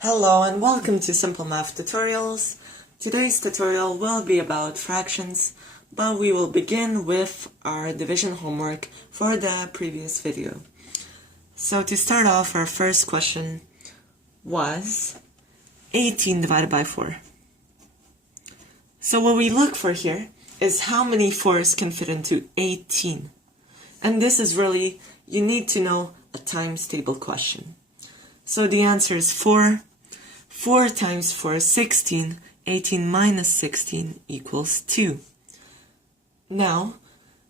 Hello and welcome to Simple Math Tutorials. Today's tutorial will be about fractions, but we will begin with our division homework for the previous video. So to start off, our first question was 18 divided by 4. So what we look for here is how many 4s can fit into 18. And this is really, you need to know a times table question. So the answer is 4. 4 times 4 is 16. 18 minus 16 equals 2. Now,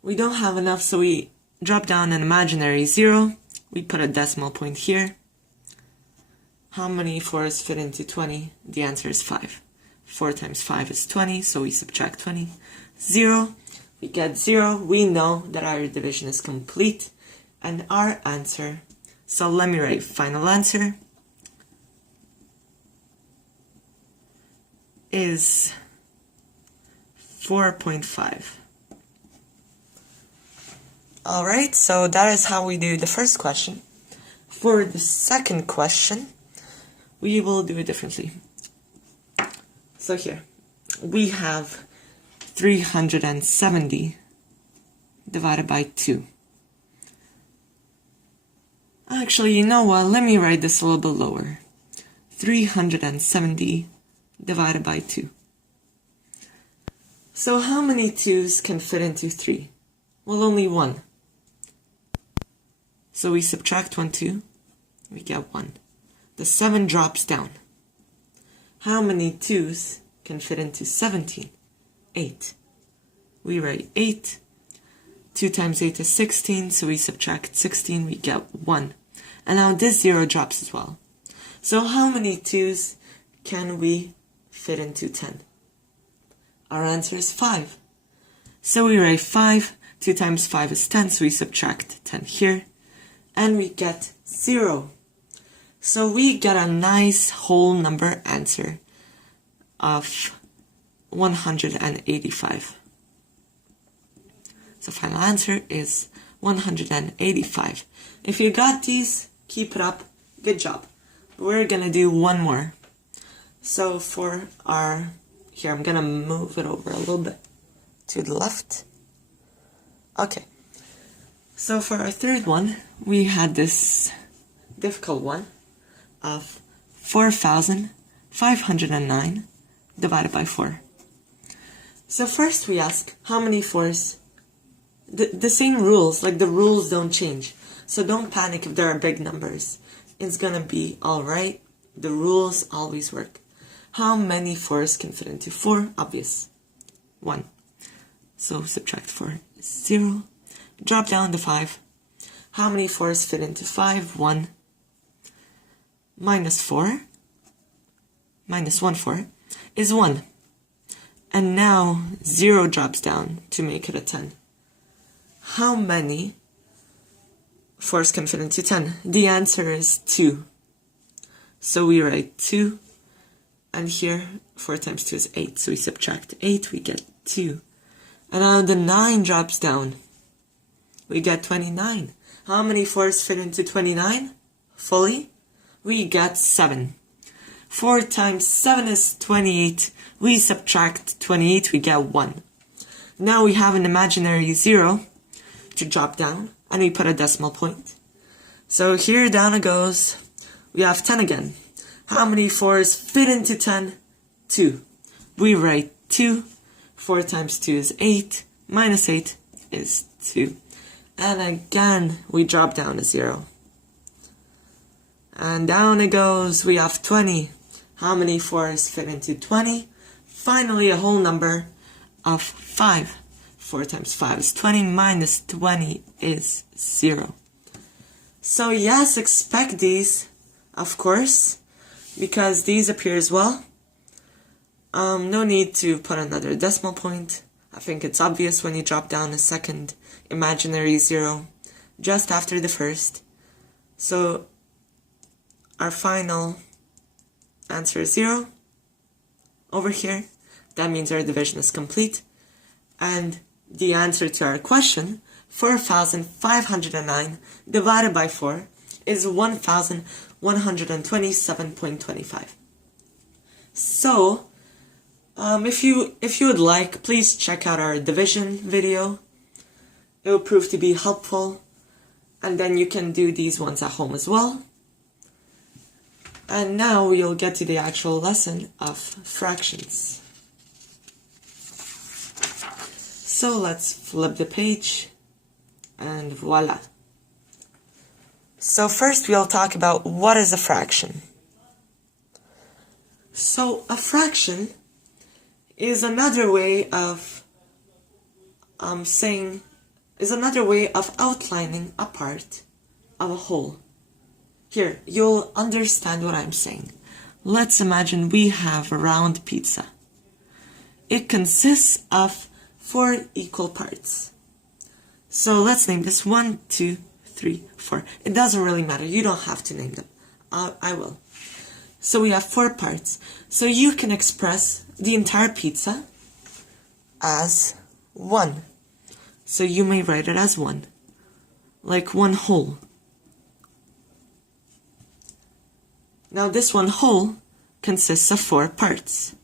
we don't have enough, so we drop down an imaginary 0. We put a decimal point here. How many 4s fit into 20? The answer is 5. 4 times 5 is 20, so we subtract 20. 0. We get 0. We know that our division is complete. And our answer, so let me write final answer, is 4.5. Alright, so that is how we do the first question. For the second question, we will do it differently. So here, we have 370 divided by 2. Actually, you know what? Let me write this a little bit lower. 370 divided by 2. So how many 2's can fit into 3? Well, only 1. So we subtract 1, 2, we get 1. The 7 drops down. How many 2's can fit into 17? 8. We write 8. 2 times 8 is 16, so we subtract 16, we get 1. And now this 0 drops as well. So how many 2's can we fit into 10? Our answer is 5. So we write 5. 2 times 5 is 10, so we subtract 10 here. And we get 0. So we get a nice whole number answer of 185. So final answer is 185. If you got these, keep it up. Good job. We're gonna do one more. So for our, here I'm gonna move it over a little bit to the left. Okay. So for our third one, we had this difficult one of 4,509 divided by 4. So first we ask how many 4's. The same rules, like the rules don't change. So don't panic if there are big numbers. It's gonna be alright. The rules always work. How many 4's can fit into 4? Obvious. 1. So subtract 4 is 0. Drop down to 5. How many 4's fit into 5? 1. Minus 4. Minus 1 4 is 1. And now 0 drops down to make it a 10. How many 4's can fit into 10? The answer is 2. So we write 2. And here, 4 times 2 is 8. So we subtract 8, we get 2. And now the 9 drops down. We get 29. How many 4's fit into 29? Fully? We get 7. 4 times 7 is 28. We subtract 28, we get 1. Now we have an imaginary 0 to drop down, and we put a decimal point. So here down it goes. We have 10 again. How many 4's fit into 10? 2. We write 2. 4 times 2 is 8. Minus 8 is 2. And again, we drop down a 0. And down it goes. We have 20. How many 4's fit into 20? Finally, a whole number of 5. 4 times 5 is 20, minus 20 is 0. So yes, expect these, of course, because these appear as well. No need to put another decimal point. I think it's obvious when you drop down a second imaginary 0 just after the first. So our final answer is 0 over here. That means our division is complete. And the answer to our question, 4,509 divided by 4, is 1,185. 127.25. So, if you would like, please check out our division video. It will prove to be helpful, and then you can do these ones at home as well. And now we'll get to the actual lesson of fractions. So let's flip the page, and voila. So first we'll talk about what is a fraction. So a fraction is another way of outlining a part of a whole. Here, you'll understand what I'm saying. Let's imagine we have a round pizza. It consists of 4 equal parts. So let's name this 1, 2, 3, 4. It doesn't really matter. You don't have to name them. I will. So we have 4 parts. So you can express the entire pizza as 1. So you may write it as 1. Like 1 whole. Now this 1 whole consists of 4 parts.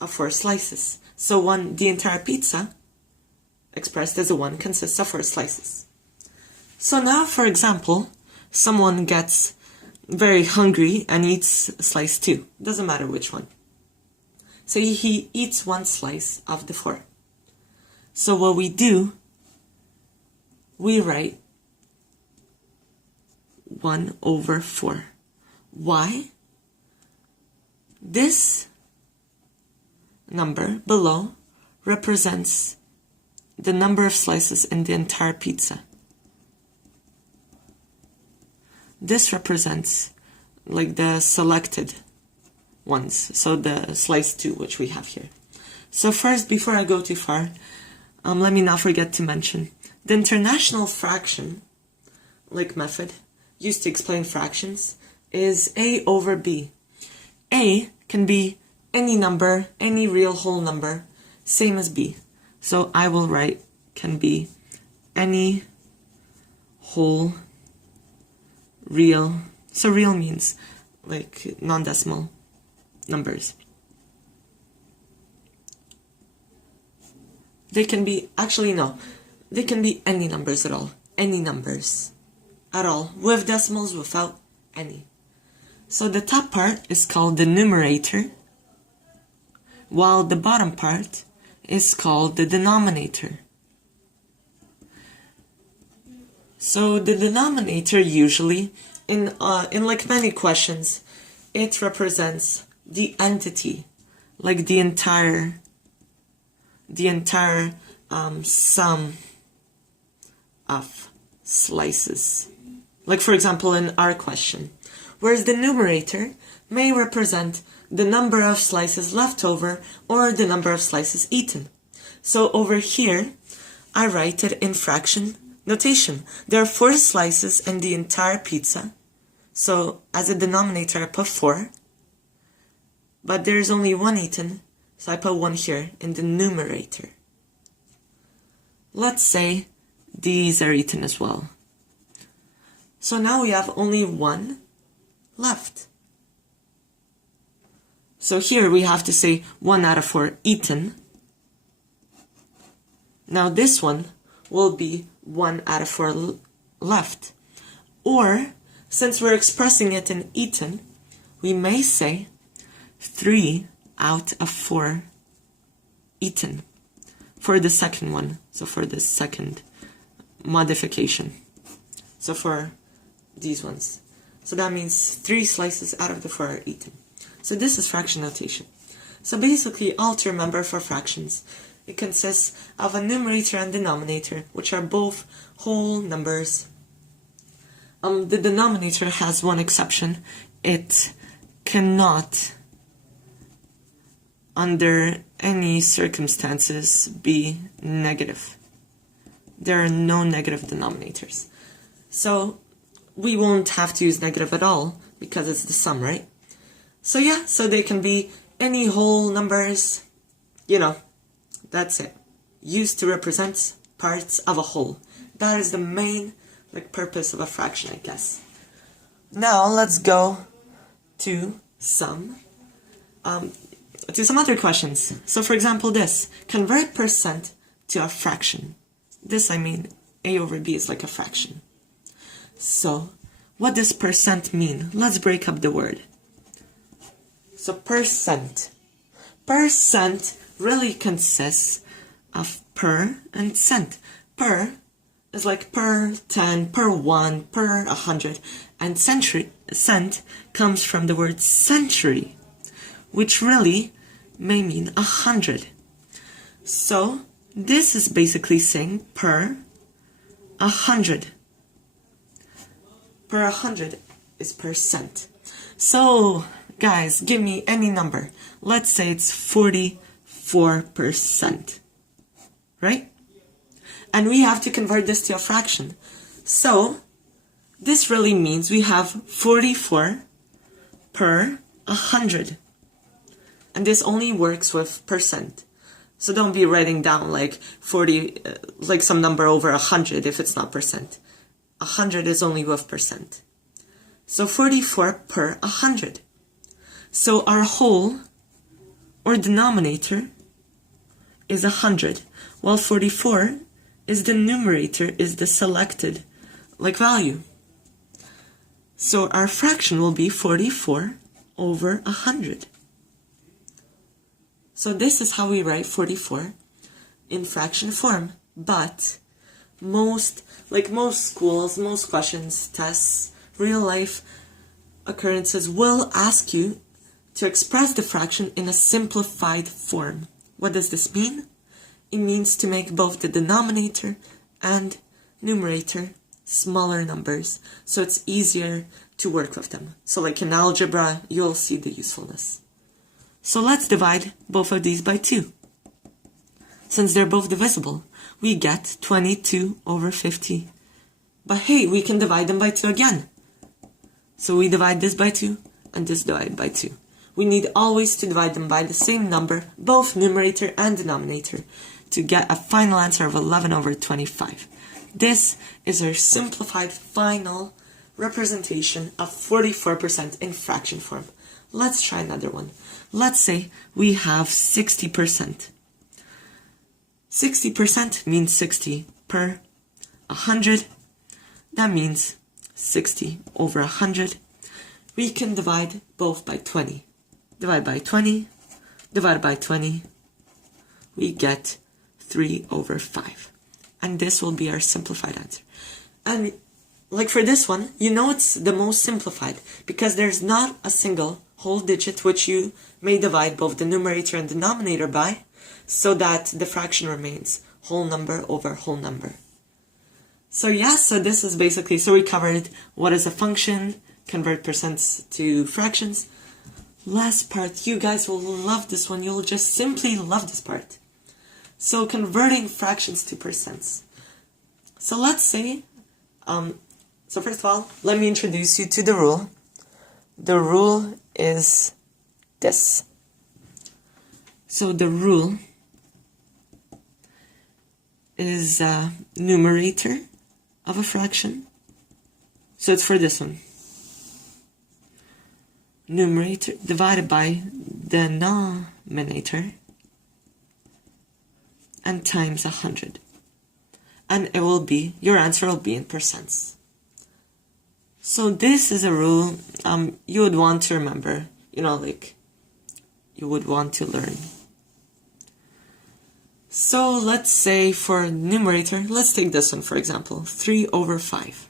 Of 4 slices. So the entire pizza expressed as a 1 consists of 4 slices. So now, for example, someone gets very hungry and eats slice 2. Doesn't matter which one. So he eats 1 slice of the 4. So what we do, we write 1 over 4. Why? This number below represents the number of slices in the entire pizza. This represents like the selected ones, so the slice 2 which we have here. So first, before I go too far, let me not forget to mention the international fraction method used to explain fractions is A over B. A can be any number, any real whole number, same as B. So I will write can be any whole real. So real means like non-decimal numbers. They can be, actually no, they can be any numbers at all. Any numbers at all, with decimals, without any. So the top part is called the numerator, while the bottom part is called the denominator. So the denominator usually, in like many questions, it represents the entity, like the entire sum of slices. Like for example in our question, whereas the numerator may represent the number of slices left over or the number of slices eaten. So over here, I write it in fraction notation. There are 4 slices in the entire pizza. So as a denominator, I put 4. But there is only 1 eaten, so I put 1 here in the numerator. Let's say these are eaten as well. So now we have only 1 left. So here we have to say 1 out of 4 eaten. Now this one will be 1 out of 4 left. Or, since we're expressing it in eaten, we may say 3 out of 4 eaten for the second one. So for the second modification. So for these ones. So that means 3 slices out of the 4 are eaten. So this is fraction notation. So basically, all to remember for fractions, it consists of a numerator and denominator, which are both whole numbers. The denominator has one exception. It cannot, under any circumstances, be negative. There are no negative denominators. So we won't have to use negative at all because it's the sum, right? So yeah, so they can be any whole numbers, that's it. Used to represent parts of a whole. That is the main like purpose of a fraction, I guess. Now let's go to some other questions. So for example, this, convert percent to a fraction. This, I mean, a over b is like a fraction. So what does percent mean? Let's break up the word. So percent. Percent really consists of per and cent. Per is like per 10, per 1, per 100. And cent comes from the word century, which really may mean 100. So this is basically saying per 100. Per 100 is percent. So guys, give me any number. Let's say it's 44%, right? And we have to convert this to a fraction. So this really means we have 44 per 100. And this only works with percent. So don't be writing down like 40, like some number over 100 if it's not percent. 100 is only with percent. So 44 per 100. So our whole or denominator is 100, while 44 is the numerator, is the selected like value. So our fraction will be 44 over 100. So this is how we write 44 in fraction form. But most schools, most questions, tests, real life occurrences will ask you to express the fraction in a simplified form. What does this mean? It means to make both the denominator and numerator smaller numbers, so it's easier to work with them. So like in algebra, you'll see the usefulness. So let's divide both of these by 2. Since they're both divisible, we get 22 over 50. But hey, we can divide them by 2 again. So we divide this by 2 and this divide by 2. We need always to divide them by the same number, both numerator and denominator, to get a final answer of 11 over 25. This is our simplified final representation of 44% in fraction form. Let's try another one. Let's say we have 60%. 60% means 60 per 100. That means 60 over 100. We can divide both by 20. Divide by 20, divide by 20. We get 3 over 5. And this will be our simplified answer. And like for this one, you know it's the most simplified because there's not a single whole digit which you may divide both the numerator and denominator by, so that the fraction remains whole number over whole number. So yeah, so this is basically, so we covered what is a function, convert percents to fractions. Last part, you guys will love this one, you'll just simply love this part. So converting fractions to percents. So let's say, so first of all, let me introduce you to the rule. The rule is this. So the rule is numerator of a fraction. So it's for this one. Numerator divided by denominator and times 100. And it will be, your answer will be in percents. So this is a rule you would want to remember, you know, like you would want to learn. So let's say for numerator, let's take this one for example, 3 over 5.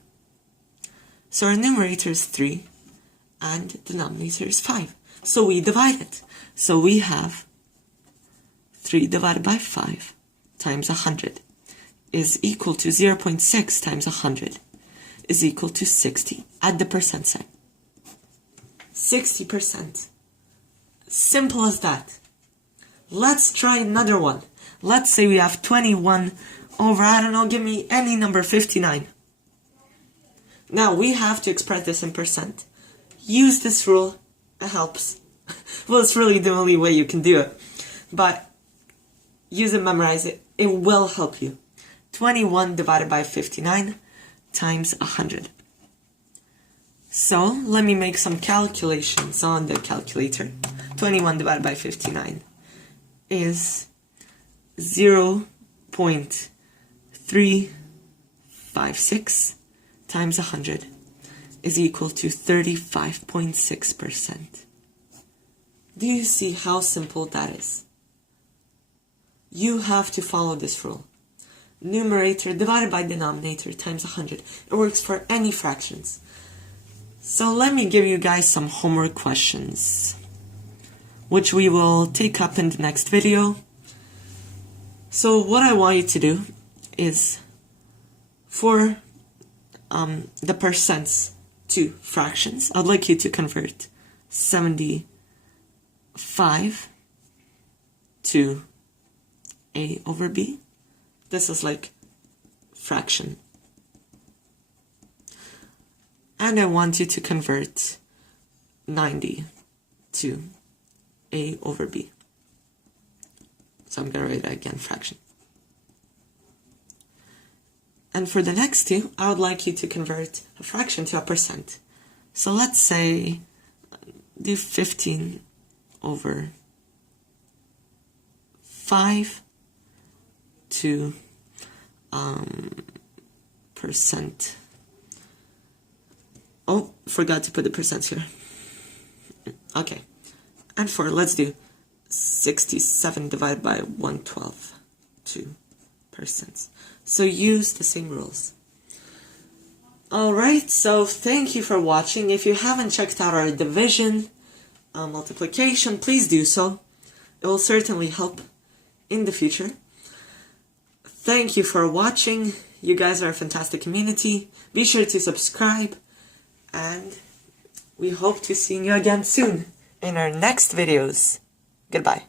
So our numerator is 3 and denominator is 5. So we divide it. So we have 3 divided by 5 times 100 is equal to 0.6 times 100 is equal to 60. Add the percent sign. 60%. Simple as that. Let's try another one. Let's say we have 21 over, I don't know, give me any number, 59. Now we have to express this in percent. Use this rule, it helps. Well, it's really the only way you can do it. But use it, memorize it, it will help you. 21 divided by 59 times 100. So let me make some calculations on the calculator. 21 divided by 59 is 0.356 times 100 is equal to 35.6%. Do you see how simple that is? You have to follow this rule. Numerator divided by denominator times 100. It works for any fractions. So let me give you guys some homework questions, which we will take up in the next video. So what I want you to do is, for the percents to fractions, I'd like you to convert 75 to A over B. This is like fraction. And I want you to convert 90 to A over B. So I'm going to write that again, fraction. And for the next two, I would like you to convert a fraction to a percent. So let's say, do 15 over 5 to percent. Oh, forgot to put the percents here. Okay. And for, let's do 67 divided by 112 to percents. So use the same rules. Alright, so thank you for watching. If you haven't checked out our division, multiplication, please do so. It will certainly help in the future. Thank you for watching. You guys are a fantastic community. Be sure to subscribe. And we hope to see you again soon in our next videos. Goodbye.